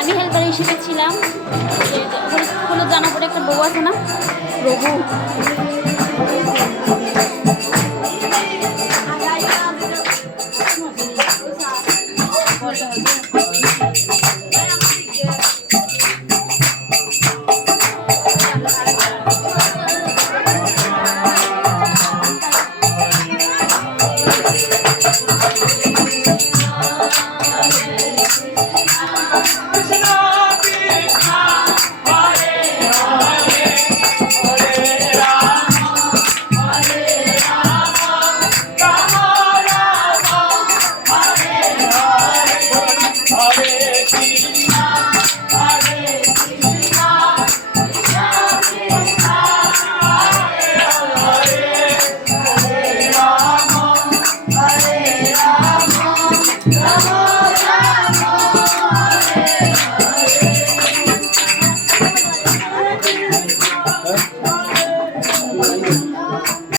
আমি হেল্পার হিসেবে ছিলাম। হলুদ জানা পরে একটা বউ আছে না? রঘু। Bravo!